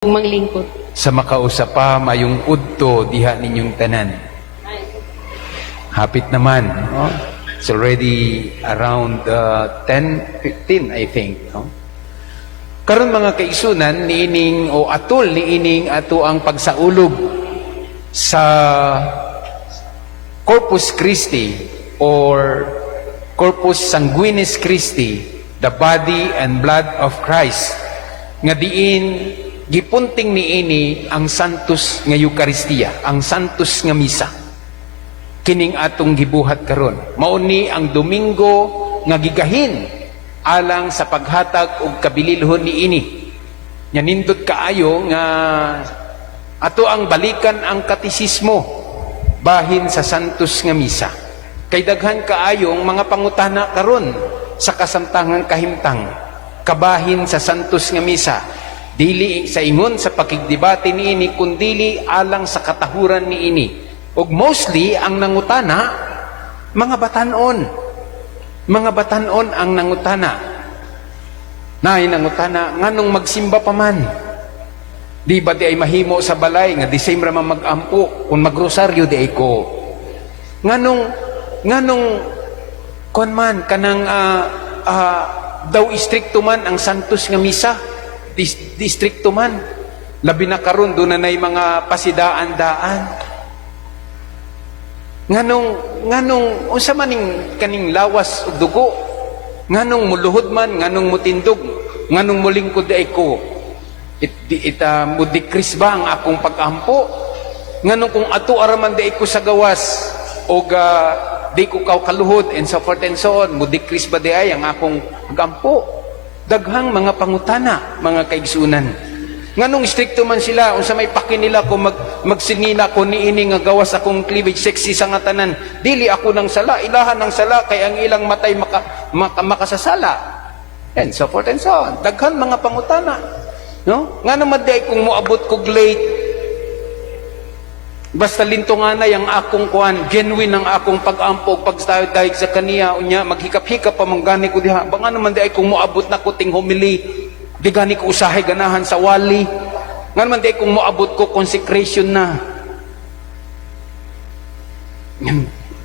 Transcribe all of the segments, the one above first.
manglingkod. Sa makausapa mayong udto diha ninyong tanan. Hapit naman, no? It's already around 10:15 I think, no? Karon mga kaisunan niining o atol niining ato ang pagsaulog sa Corpus Christi or Corpus Sanguinis Christi, the body and blood of Christ, nga diin gipunting niini ang santos nga Eucharistia, ang santos nga misa. Kining atong gibuhat karon. Mao ni ang Domingo nga gigahin alang sa paghatag og kabililhon niini. Nya nindot kaayo nga ato ang balikan ang katisismo bahin sa santos nga misa. Kay daghan kaayong mga pangutana karon sa kasamtangang kahimtang kabahin sa santos nga misa. Dili sa ingon sa pakigdebate niini kundili alang sa katahuran niini. Ug mostly ang nangutana mga batan-on. Mga batan-on ang nangutana. Naay nangutana nganong magsimba pa man. Di ba di ay mahimo sa balay nga Disyembre man mag-ampo kung magrosaryo di ay ko. Nganong kon man kanang daw istrikto man ang santos nga misa. Distrikto man, labi na karon doon na mga pasidaan-daan. Nganong unsa maning kaning lawas ug dugo, nganong muluhod man, nganong mutindog, nganong mulingkod ay ko, mudikris ba ang akong pag-ampo? Nganong kung ato araman di ko sa gawas o di ko kaluhod and so forth and so on, mudikris ba di ay ang akong pag-ampo? Daghang mga pangutana, mga kaigsunan. Nganong stricto man sila, unsa may paki nila kung magsingila ko niini nga gawas akong cleavage sexy sa nga tanan. Dili ako ng sala, ilahan ng sala, kay ang ilang matay makasasala. And so forth and so on. Daghang mga pangutana. No? Nga naman di kung moabot kog late, basta lintunganay ang akong kuan, genuine ang akong pag-ampog, pagdahig sa kaniya, unya, maghikap-hikap pa manggani ko diha. Banga naman di ay kung moabot na ko ting homily, di gani ko usahay ganahan sa wali. Nga naman di ay kung moabot ko consecration na.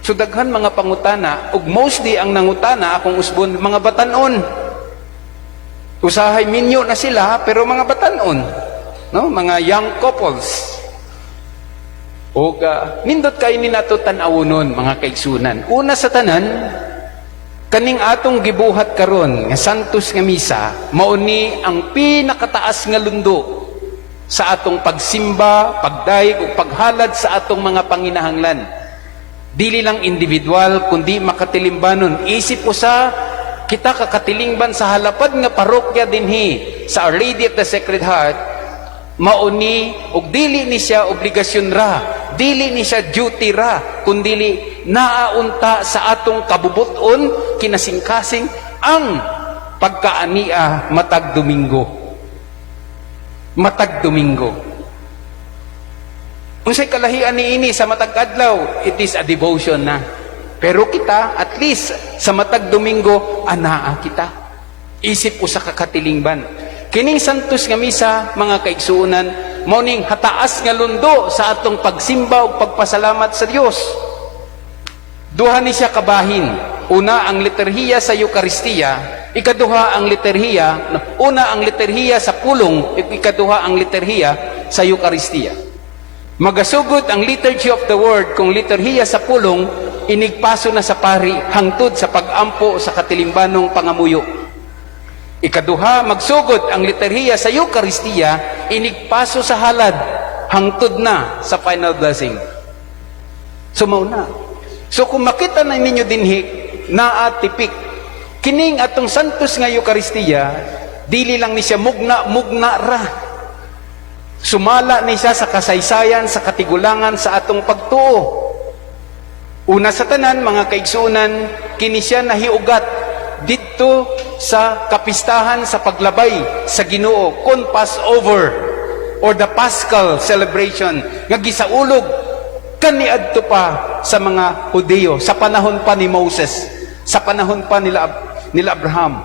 So daghan mga pangutana, ug mostly ang nangutana, akong usbon, mga batanon. Usahay minyo na sila, pero mga batanon. No? Mga young couples. O nindot kayo ni nato tan-awonon mga kaigsunan. Una sa tanan, kaning atong gibuhat karon nga santos nga misa, mauni ang pinakataas nga lundo sa atong pagsimba, pagdaig ug paghalad sa atong mga panginahanglan. Dili lang individual kundi makatilimbanon. Isip usa kita kakatilingban sa halapad nga parokya dinhi sa Our Lady of the Sacred Heart, mauni og dili ni siya obligasyon ra, dili ni siya duty ra, kundili naaunta sa atong kabubuton kinasingkasing ang pagkaania matag Domingo. Matag Domingo. Unsay kalahian niini sa matag adlaw, it is a devotion na. Pero kita at least sa matag Domingo anaa kita. Isip usa ka katilingban. Kining santos nga misa, mga kaigsuunan, morning hataas nga lundo sa atong pagsimba o pagpasalamat sa Dios. Duha ni siya kabahin. Una ang liturhiya sa Eucharistia, ikaduha ang liturhiya, una ang liturhiya sa pulong, ikaduha ang liturhiya sa Eucharistia. Magasugod ang liturgy of the word kung liturhiya sa pulong, inigpaso na sa pari hangtod sa pag-ampo sa katilimbanong pangamuyo. Ikaduha, magsugod ang liturhiya sa Eucharistia, inigpaso sa halad, hangtod na sa final blessing. So, mauna. So, kung makita na ninyo dinhi, naatipik, kining atong santos nga Eucharistia, dili lang ni siya mugna ra. Sumala ni siya sa kasaysayan, sa katigulangan, sa atong pagtuo. Una sa tanan, mga kaigsunan, kini siya nahiugat dito sa kapistahan sa paglabay sa Ginoo kon Passover or the Paschal celebration nga gisaulog kaniadto pa sa mga Hudyo sa panahon pa ni Moses, sa panahon pa nila Abraham.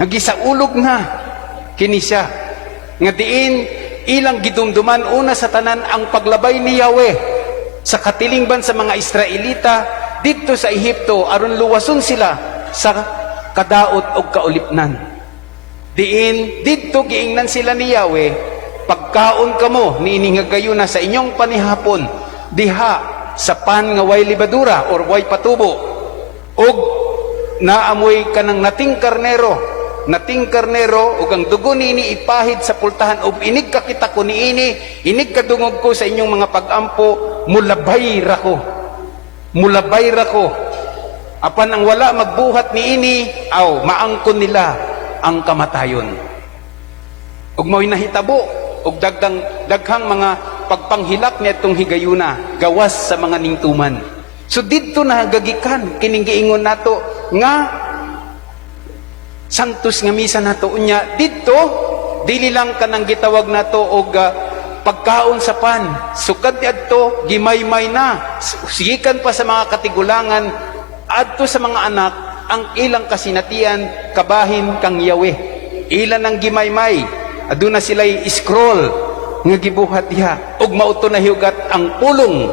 Nga gisaulog na kini siya nga diin ilang gidumduman una sa tanan ang paglabay ni Yahweh sa katilingban sa mga Israelita didto sa Ehipto aron luwason sila sa kadaot og kaulipnan. Diin didto giingnan sila ni Yahweh, pagkaon kamo niini nga gayuna sa inyong panihapon diha sa pan nga way libadura or way patubo og naamoy kanang nating karnero ug ang dugo niini ipahid sa pultahan ug inig kakita ko niini, inig kadungog ko sa inyong mga pagampo, mulabay ra ko apan ang wala magbuhat niini aw maangkon nila ang kamatayon. Ug mao'y nahitabo ug daghang mga pagpanghilak nitong higayuna gawas sa mga ningtuman. So didto nagagikan kining giingon nato nga santos nga misa nato unya didto dili lang kanang gitawag nato og pagkaon sa pan, sukad adto gimaymay na sigikan pa sa mga katigulangan adto sa mga anak ang ilang kasinatian kabahin kang Yahweh. Ilan ang gimaymay aduna sila'y scroll nga gibuhat diha ug mauto na hiugat ang pulong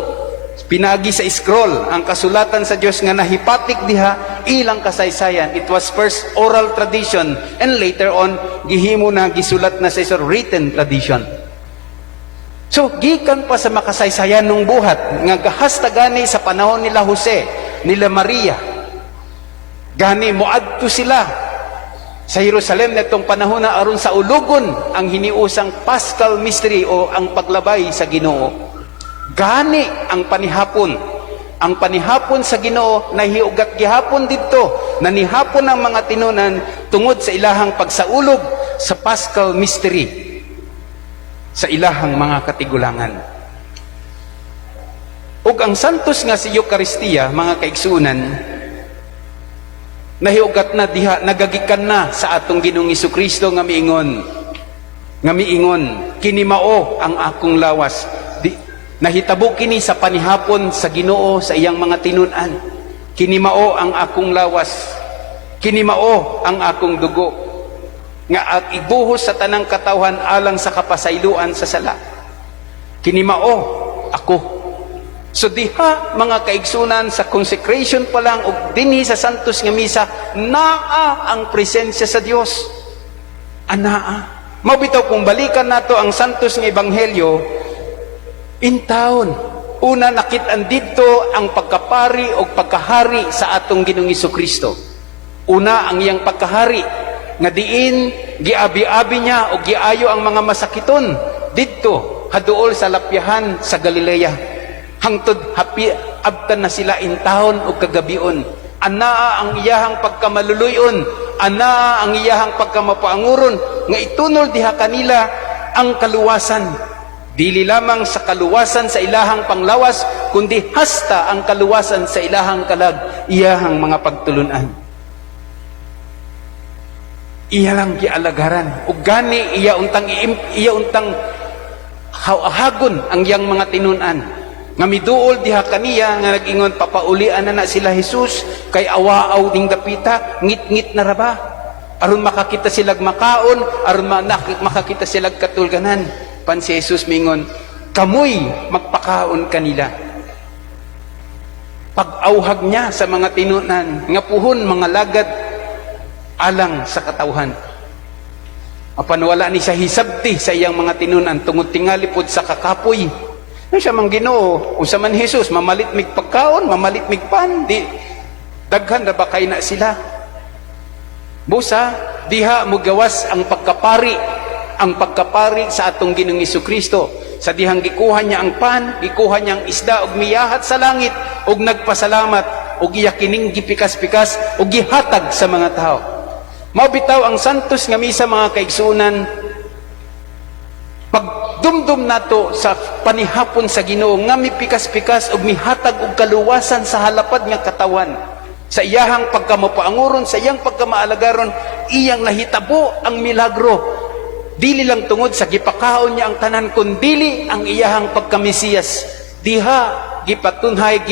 pinagi sa scroll ang kasulatan sa Dios nga nahipatik diha ilang kasaysayan. It was first oral tradition and later on gihimo na gisulat na sa written tradition. So gikan pa sa makasaysayan nung buhat nga gahasta gani sa panahon nila Jose, nila Maria, gani moadto sila sa Jerusalem netong panahon na aron sa ulugon ang hiniusang Paschal Mystery o ang paglabay sa Ginoo. Gani ang panihapon. Ang panihapon sa Ginoo nahiugat gihapon didto, nanihapon ang mga tinunan tungod sa ilahang pagsaulog sa Paschal Mystery sa ilahang mga katigulangan. Ug ang santos nga si Eucharistia, mga kaigsunan, nahiugat na diha, nagagikan na sa atong Ginoong Hesukristo nga miingon kini mao ang akong lawas. Nahitabo kini sa panihapon sa Ginoo sa iyang mga tinun-an. Kini mao ang akong lawas, kini mao ang akong dugo nga ibuhos sa tanang katawhan alang sa kapasayloan sa sala. Kini mao ako. So diha mga kaigsunan sa consecration pa lang ug dinhi sa santos nga misa naa ang presensya sa Dios. Anaa. Mabitaw kung balikan nato ang santos nga ebanghelyo in taon. Una nakit-an didto ang pagkapari o pagkahari sa atong Ginoong Hesukristo. Una ang iyang pagkahari nga diin giabi-abi niya o giayo ang mga masakiton didto haduol sa lapyahan sa Galilea. Hangtod happy abtan na sila in taon o kagabion. Anaa ang iyahang pagkamaluluyon, anaa ang iyahang pagkamapaanguron nga itunol diha kanila ang kaluwasan. Dili lamang sa kaluwasan sa ilahang panglawas, kundi hasta ang kaluwasan sa ilahang kalag, iyahang mga pagtulunan. Iya lang gialagaran. Ug gani iya untang hagon ang iyang mga tinunan. Nga miduol diha kaniya nga nag-ingon papaulian na sila Jesus kay awaaw ding dapita, ngit-ngit na raba. Aron makakita silag makaon, aron makakita silag katulganan. Pan si Jesus mingon, kamoy magpakaon kanila. Pag-auhag niya sa mga tinunan, nga puhon mga lagad alang sa katawhan. Apan wala ni sa hisabti sa iyang mga tinunan tungod tingali pod sa kakapoy. Ano siya mang Ginoo? Usa man Jesus, mamalit mig pagkaon, mamalit mig pan, di daghan ra ba kay na sila? Busa, diha mo gawas ang pagkapari sa atong Ginoong Hesukristo. Sa dihang gikuha niya ang pan, gikuha niya ang isda ug miyahat sa langit ug nagpasalamat ug iya kining gipikas-pikas ug gihatag sa mga tao. Mao bitaw ang santos nga misa mga kaigsunan. Pagdumdum nato sa panihapon sa Ginoo nga mipikas-pikas ug mihatag og kaluwasan sa halapad nga katawan. Sa iyahang pagkamapaanguron, sa iyang pagkamaalagaron, iyang nahitabo ang milagro. Dili lang tungod sa gipakaon niya ang tanan, kundili ang iyahang pagkamesiyas. Diha gipatunhay,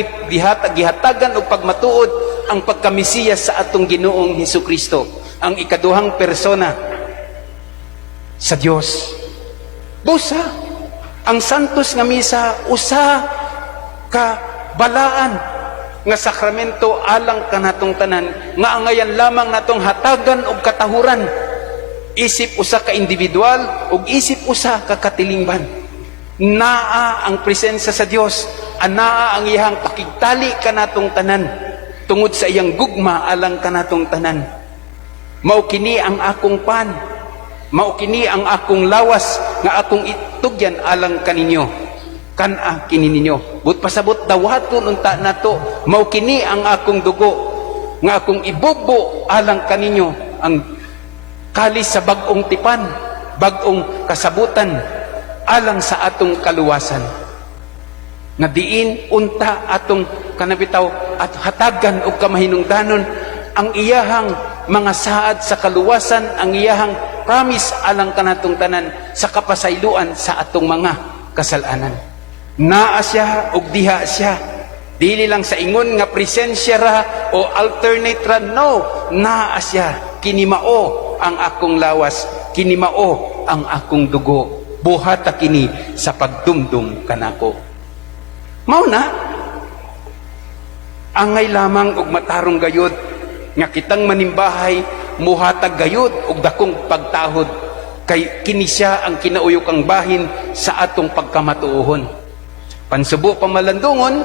gihatagan og pagmatuod ang pagkamesiyas sa atong Ginoong Hesukristo, ang ikaduhang persona sa Dios. Busa, ang santos nga misa, usa ka balaan nga sakramento alang kanatong tanan, nga angayan lamang natong hatagan og katahuran. Isip usa ka individual, ug isip usa ka katilingban. Naa ang presensya sa Dios, anaa ang iyang pakigtali kanatong tanan, tungod sa iyang gugma alang kanatong tanan. Mao kini ang akong pan, mao kini ang akong lawas nga akong itugyan alang kaninyo. Kana kini ninyo. But pasabot dawaton unta nato, mao kini ang akong dugo nga akong ibubo alang kaninyo, ang kalis sa bag-ong tipan, bag-ong kasabutan alang sa atong kaluwasan. Nga diin unta atong kanabitaw at hatagan og kamahinungdanon ang iyahang mga saad sa kaluwasan, ang iyahang promise alang kanatong tanan sa kapasayloan sa atong mga kasalanan. Naa siya og diha siya, dili lang sa ingon nga presensya ra o alternate ra, no, naa siya. Kinimao ang akong lawas, kinimao ang akong dugo, buhata kini sa pagdumdum kanako. Mao na angay lamang og matarong gayud nga kitang manimbahay, muhatag gayud og dakong pagtahod, kay kini siya ang kinauyokang bahin sa atong pagkamatuohon. Pansubo pamalandungon,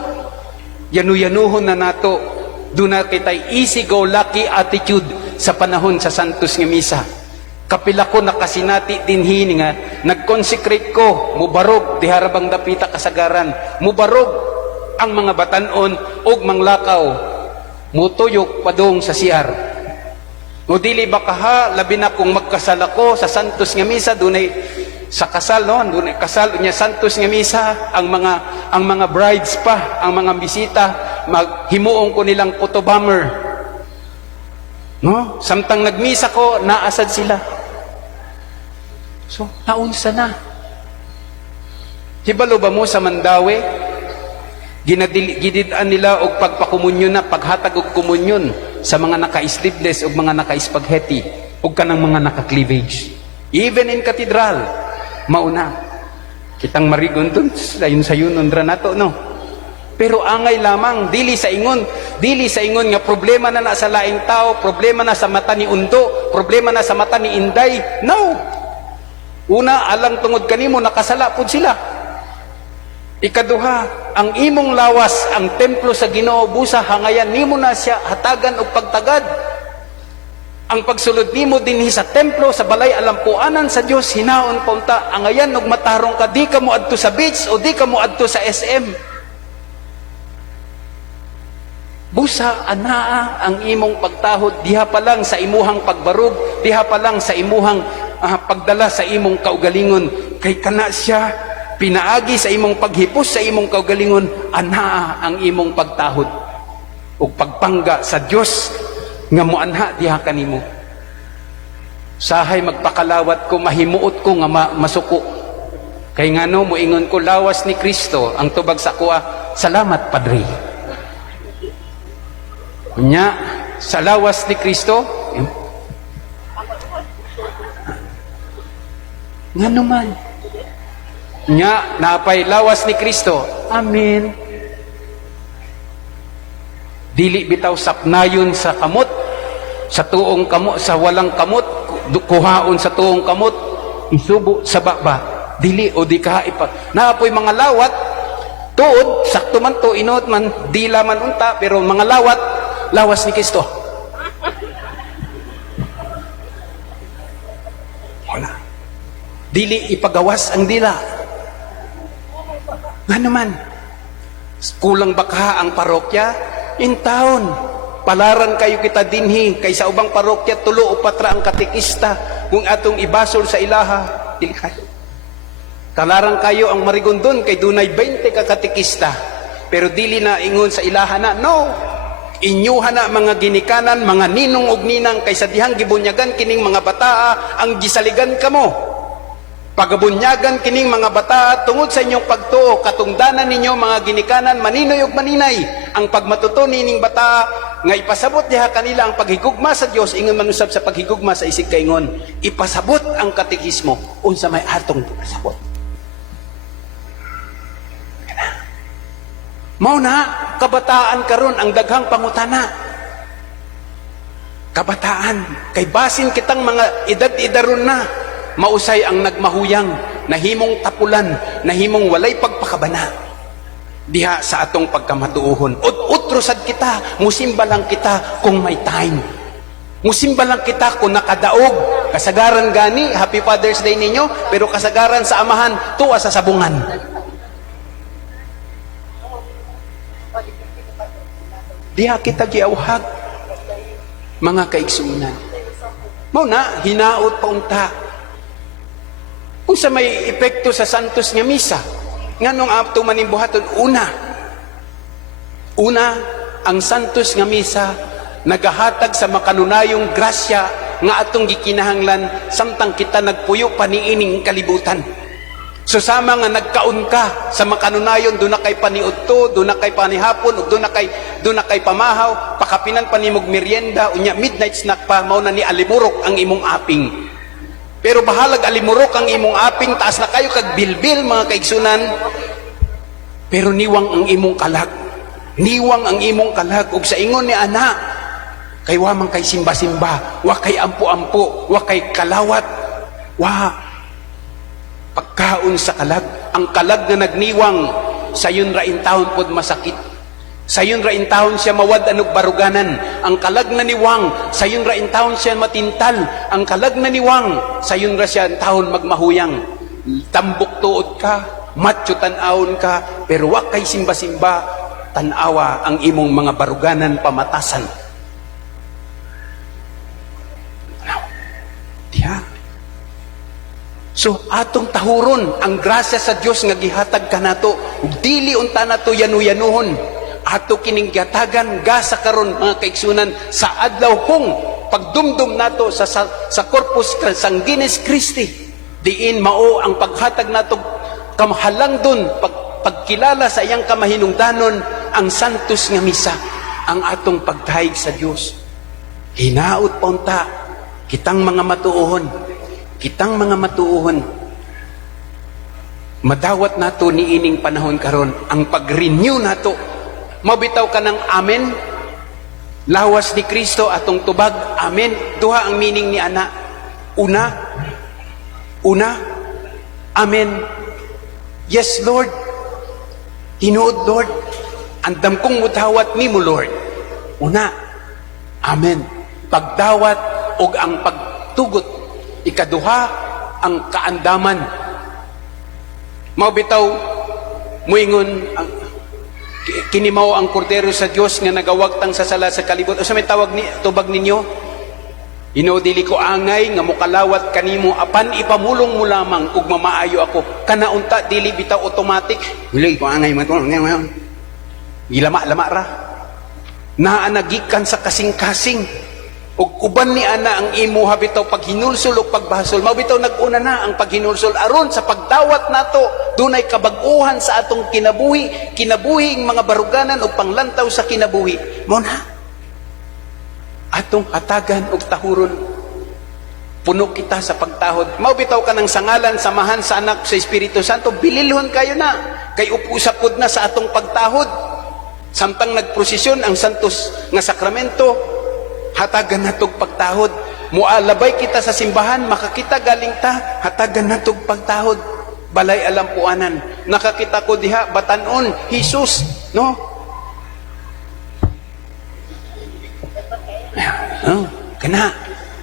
yanu-yanuhon na nato, duna kitay easy go lucky attitude sa panahon sa Santos nga Misa. Kapila ko nakasinati dinhi nga nagconsecrate ko, mubarog diharabang dapita kasagaran, mubarog ang mga batanon og manglakaw, mutuyok padung sa CR. O dili ba kaha, labi na kung magkasal ako sa Santos nga Misa, dunay sa kasal, no? Dunay kasal niya Santos nga Misa, ang mga brides pa, ang mga bisita, maghimuong ko nilang photo bomber. No? Samtang nagmisa ko, naasad sila. So, naunsa na. Hibalo ba mo sa Mandawi? Gididaan nila og pagpakomunyon na, paghatag og komunyon sa mga naka-sleeveless og mga naka-spaghetti og kanang mga naka-cleavage. Even in cathedral, mauna. Kitang marigon dun, sayon-sayon ra nato, no? Pero angay lamang, dili sa ingon nga problema na sa laing tao, problema na sa mata ni Undo, problema na sa mata ni Inday. No! Una, alang tungod kanimo, nakasala pud sila. Ikaduha, ang imong lawas, ang templo sa Ginoo, busa, hangayan nimo na siya, hatagan o pagtagad. Ang pagsulod nimo dinhi sa templo, sa balay alampuanan sa Dios, hinaon punta, angayan og matarong ka, di ka mo adto sa beach o di ka mo adto sa SM. Busa, anaa ang imong pagtahod, diha pa lang sa imuhang pagbarug, diha pa lang sa imuhang pagdala sa imong kaugalingon, kay kana siya pinaagi sa imong paghipos sa imong kaugalingon, anaa ang imong pagtahod ug pagpangga sa Dios nga moanha diha kanimo. Sahay magpakalawat ko, mahimuot ko nga masuko, kay ngano moingon ko lawas ni Kristo ang tubag sa kuha, salamat Padre. Nya sa lawas ni Kristo, ngano man nya napay lawas ni Kristo, amen. Dili bitaw sapnayon sa kamot, sa tuong kamot, sa walang kamot, kuhaon sa tuong kamot, isubo sa baba, dili o di ka ipa. Naapoy mga lawat, tuod, sakto man to, inot man, dila man unta, pero mga lawat, lawas ni Kristo. Wala. Dili ipagawas ang dila. Nga naman, kulang baka ang parokya, in town, palaran kayo kita dinhi, kay sa ubang parokya, tulo o patra ang katikista, kung atong ibasol sa ilaha, dili kayo. Talaran kayo ang marigondon, kay dunay 20 ka katikista, pero dili na ingon sa ilaha na, no, inyuha na mga ginikanan, mga ninong og ninang, kay sa dihang gibunyagan kining mga bataa, ang gisaligan kamo. Pagabunyagan kining mga bata tungod sa inyong pagtuo, katungdanan ninyo mga ginikanan, maninoy ug maninay, ang pagmatuto nining bata nga ipasabot diha kanila ang paghigugma sa Dios, ingon man usab sa paghigugma sa isig kaingon, ipasabot ang katekismo unsa may atong ipasabot. Mao na kabataan karon ang daghang pangutana. Kabataan kay basin kitang mga edad-edaron na mausay ang nagmahuyang, nahimong tapulan, nahimong walay pagpakabana diha sa atong pagkamatuohon. Utrosad kita, musimba lang kita kung may time. Musimba lang kita kung nakadaog. Kasagaran gani, Happy Father's Day ninyo, pero kasagaran sa amahan, tuwa sa sabungan. Diha kita giawhag, mga kaigsunan. Mao na, hinaot pa unta. Kung sa may epekto sa Santos nga Misa, nga nung ato manimbuhaton, una, ang Santos nga Misa, nagahatag sa makanunayong grasya nga atong gikinahanglan samtang kita nagpuyo paniining kalibutan. So sama nga nagkaon ka sa makanunayon, doon na kay paniudto, doon na kay panihapon, o doon na kay pamahaw, pakapinan panimog merienda, unya midnight snack pa, mao na ni alimurok ang imong aping. Pero bahalag alimurok ang imong aping, taas na kayo kag bilbil mga kaigsunan, pero niwang ang imong kalag. Niwang ang imong kalag, ug sa ingon ni ana, kay wa man kay simba-simba, wa kay ampo-ampo, wa kay kalawat, wa pagkaon sa kalag. Ang kalag na nagniwang, sayon ra in taon pod masakit. Sayon ra in taon siya mawad anog baruganan. Ang kalag na niwang, sayon ra in taon siya matintal. Ang kalag na niwang, sayon ra siya in taon magmahuyang. Tambok tuod ka, macho tan-awon ka, pero wa kay simba-simba, tan-awa ang imong mga baruganan pamatasan. Diha. So atong tahuron ang grasya sa Dios nga gihatag kanato, ug dili unta nato yanu-yanuhon. Ato kining gihatagan gasa karon mga kaigsunan sa adlaw kung pagdumdum nato sa Corpus Sanguinis Christi, diin mao ang paghatag nato kamahalangdon, pagkilala sa iyang kamahinungdanon, ang Santos nga Misa, ang atong pagdahig sa Dios. Hinaot pa unta kitang mga matuohon, madawat nato ni ining panahon karon ang pag-renew nato. Mabitaw ka ng amen, lawas ni Kristo atong tubag, amen. Duha ang meaning ni ana. Una, amen. Yes, Lord. Tinuod, Lord. Andam kong mudawat ni mo, Lord. Una, amen. Pagdawat o ang pagtugot. Ikaduha, ang kaandaman. Mabitaw, muingon, kinimaw ang kordero sa Dios nga nagawagtang sa sala sa kalibot. O sa may tubag ninyo, inodili ko angay nga mukalawat kanimo, apan ipamulong mo lamang ug mamaayo ako. Kanaunta dili bitaw automatic. Dili ko angay man. Gilama-lama ra. Naanagikan sa kasing-kasing. Ug uban ni ana ang imo habitaw paghinulsol ug pagbahasol. Mabitaw nag-una na ang paghinulsol aron sa pagdawat nato dunay kabag-uhan sa atong kinabuhing mga baruganan ug panglantaw sa kinabuhi. Mao na atong hatagan ug tahuron. Puno kita sa pagtahod. Mabitaw ka ng sangalan, samahan sa anak sa Espiritu Santo, bililhon kayo na. Kay upusapod na sa atong pagtahod. Samtang nagprosesyon ang santos nga sakramento, hatagan natog pagtahod. Mualabay kita sa simbahan, makakita galing ta, hatagan natog pagtahod. Balay alampuanan. Nakakita ko diha, batanon, Jesus, no? Kana.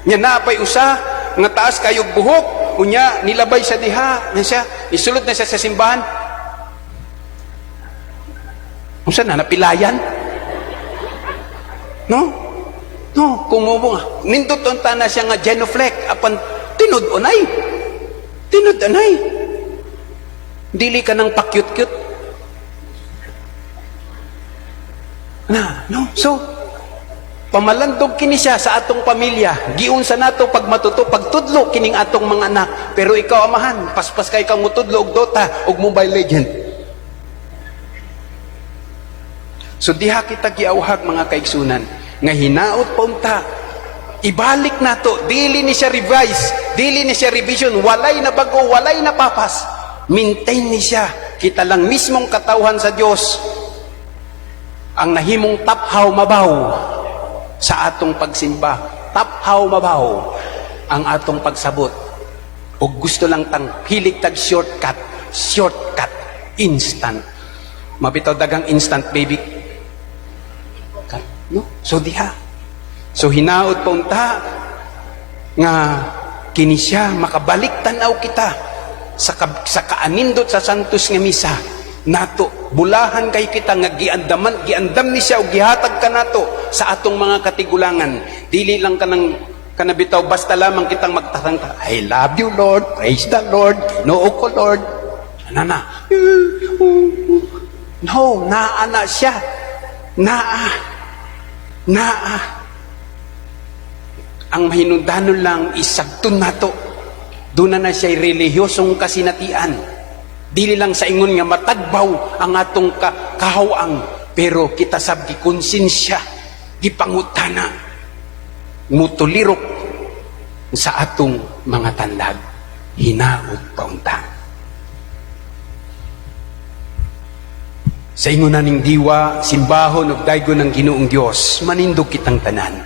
Nya napay usa, nga taas kayog buhok, unya nilabay sa diha, na siya, isulod na siya sa simbahan. Unsa na, napilayan? No? No, kumubo nga. Nindot unta na siya nga genuflect. Apan, tinud-unay. Dili ka nang pakyut-kyut. No. So, pamalandog kini siya sa atong pamilya. Giunsa nato pag matuto, pagtudlo kining atong mga anak. Pero ikaw, amahan, paspas kay kang mutudlo og Dota og Mobile Legend. So, diha kita giawhag mga kaigsunan. Nga hinaot pa unta, ibalik nato, dili ni siya revise, dili ni siya revision, walay na bago, walay na papas, maintain ni siya. Kita lang mismong katawhan sa Dios ang nahimong taphaw mabaw sa atong pagsimba. Taphaw mabaw ang atong pagsabot. O gusto lang tang hilig tag shortcut, instant. Mabitaw dagang instant baby. No? So diha. So hinaot pa unta nga kini siya makabalik tanaw kita sa kaanindot sa santos nga misa nato. Bulahan kay kita nga giandam ni siya o gihatag ka nato sa atong mga katigulangan. Dili lang ka ng kanabitaw basta lamang kitang magtarangta, I love you Lord, praise the Lord, ginoo ko Lord. Nana. No, naa siya. Naa. Ang mahinungdanon lang isagtun nato. Doon na siya relihiyosong kasinatian. Dili lang sa ingon nga matagbaw ang atong kahawang, pero kita sab gikonsensya, gipangutana, mutulirok sa atong mga tandag. Hinaot paunta. Sa ingon ning diwa, simbahon ug daygon ng Ginoong Dios, manindog kitang tanan.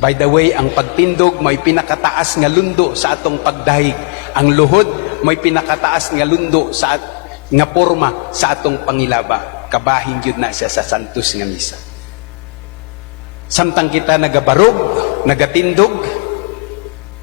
By the way, ang pagtindog may pinakataas nga lundo sa atong pagdahig. Ang luhod may pinakataas nga lundo sa nga porma sa atong pangilaba. Kabahin gyud na siya sa santos nga misa. Samtang kita nagabarog, nagatindog,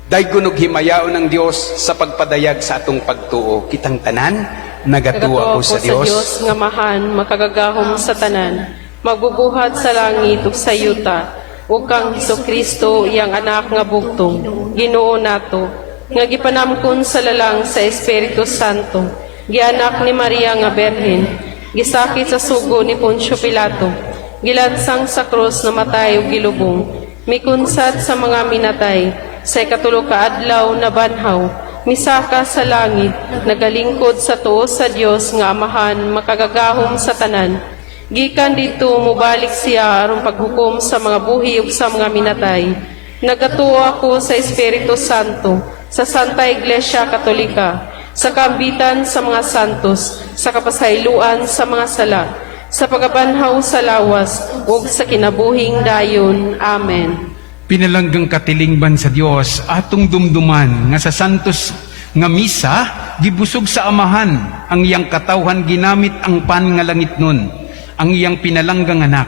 daygon ug himayaon ng Dios sa pagpadayag sa atong pagtuo. Kitang tanan, nagatuwa ko sa Dios. Nga mahan, makagagahom sa tanan, magbubuhat sa langit ug sa yuta, ug kang Hesukristo, iyang anak nga bugtong, Ginoo nato, nga gipanamkon sa lalang sa Espiritu Santo, gianak ni Maria nga Berhen, gisakit sa sugo ni Poncio Pilato, gilansang sa krus na matay ug gilubong, mikunsat sa mga minatay, sa ikatulo ka adlaw na banhaw, misaka sa langit, nagalingkod sa tuo sa Dios nga Amahan, makagagahom sa tanan. Gikan dito mubalik siya aron paghukom sa mga buhi ug sa mga minatay. Nagatuo ako sa Espiritu Santo, sa Santa Iglesia Katolika, sa kaambitan sa mga santos, sa kapasayloan sa mga sala, sa pagabanhaw sa lawas, ug sa kinabuhing dayon. Amen. Pinalanggang katilingban sa Dios atong dumduman nga sa santos nga misa gibusog sa Amahan, ang iyang katawhan ginamit ang pan nga langit nun, ang iyang pinalanggang anak.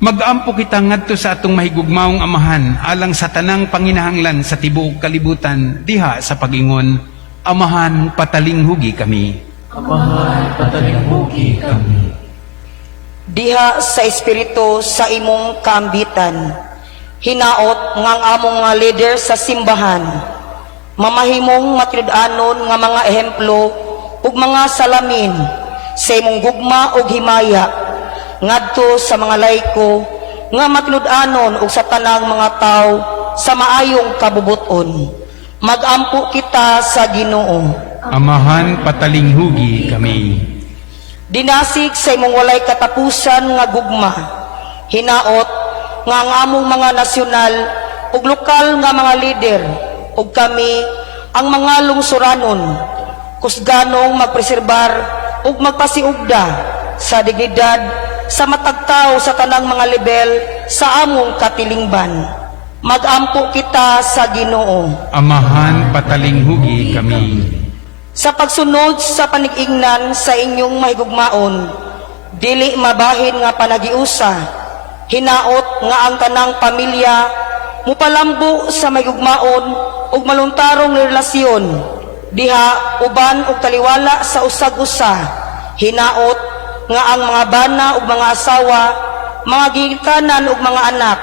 Mag-ampo kita ngadto sa atong mahigugmaong Amahan alang sa tanang panginahanglan sa tibuok kalibutan diha sa pagingon, Amahan, patalinghugi kami. Amahan, patalinghugi kami. Diha sa Espiritu sa imong kaambitan, hinaot ngang among nga leader sa simbahan, mamahimong matridanon nga mga ehemplo ug mga salamin sa imong gugma ug himaya ngadto sa mga laiko nga matnud-anon ug sa tanang mga tao sa maayong kabubuton. Magampo kita sa Ginoo. Amahan, patalinghugi kami. Dinasig sa imong walay katapusan nga gugma, hinaot nga ang among mga nasyonal ug lokal nga mga lider ug kami ang mga lungsuranon kusganong magpreserbar ug magpasiugda sa dignidad sa matagtaw sa tanang mga level sa among katilingban. Magampo kita sa Ginoo. Amahan, patalinghugi kami. Sa pagsunod sa panig-ingnan sa inyong mahigugmaon, dili mabahin nga panagiusa, hinaot nga ang tanang pamilya mupalambo sa mahigugmaon ug maluntarong relasyon, diha uban ug taliwala sa usag-usa, hinaot nga ang mga bana ug mga asawa, mga gigikanan ug mga anak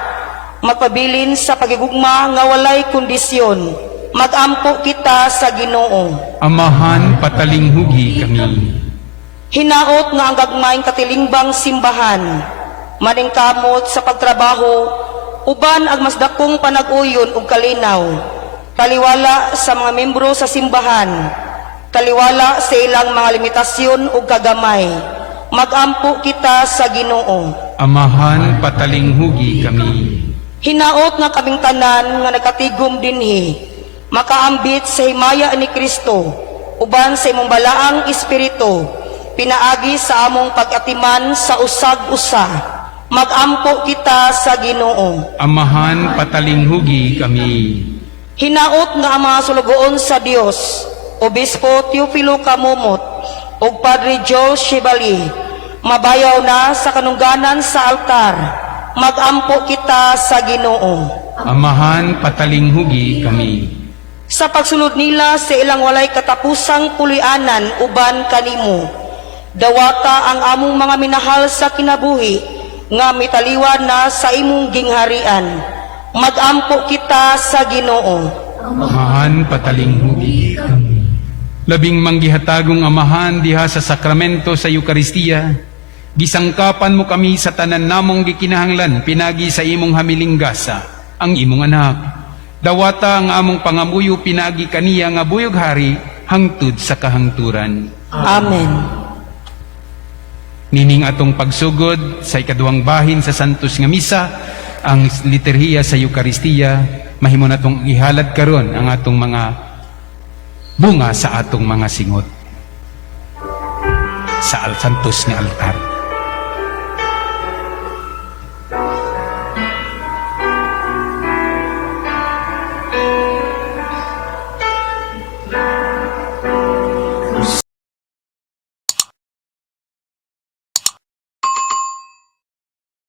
magpabilin sa pagigugma nga walay kondisyon. Magampo kita sa Ginoo. Amahan, patalinghugi kami. Hinaot nga ang gagmayng katilingbang simbahan maningkamot sa pagtrabaho uban ang mas dakong panag-uyon ug kalinaw, taliwala sa mga membro sa simbahan, taliwala sa ilang mga limitasyon ug kagamay. Magampo kita sa Ginoo. Amahan, patalinghugi kami. Hinaot nga kaming tanan nga nakatigom dinhi makaambit sa himaya ni Kristo uban sa imong balaang espiritu pinaagi sa among pag-atiman sa usag-usa. Magampo kita sa Ginoo. Amahan patalinghugi kami. Hinaot nga ang mga sulugoon sa Dios, Obispo Teofilo Camumot, ug Padre Joel Shibali, mabayaw na sa kanungganan sa altar. Magampo kita sa Ginoo. Amahan patalinghugi kami. Sa pagsulod nila sa ilang walay katapusang pulianan uban kanimo, dawata ang among mga minahal sa kinabuhi nga mitaliwan na sa imong gingharian. Magampo kita sa Ginoo. Amahan patalinghugi kami. Labing manggihatagong amahan diha sa sakramento sa Eukaristiya, gisangkapan mo kami sa tanan namong gikinahanglan pinagi sa imong hamilingasa, ang imong anak. Dawata ang among pangamuyo pinagi kaniya nga buyog hari hangtod sa kahangturan. Amen. Nining atong pagsugod sa ikaduhang bahin sa Santos nga Misa, ang liturhiya sa Eukaristiya, mahimo natong ihalad karon ang atong mga bunga sa atong mga singot sa Santos nga altar.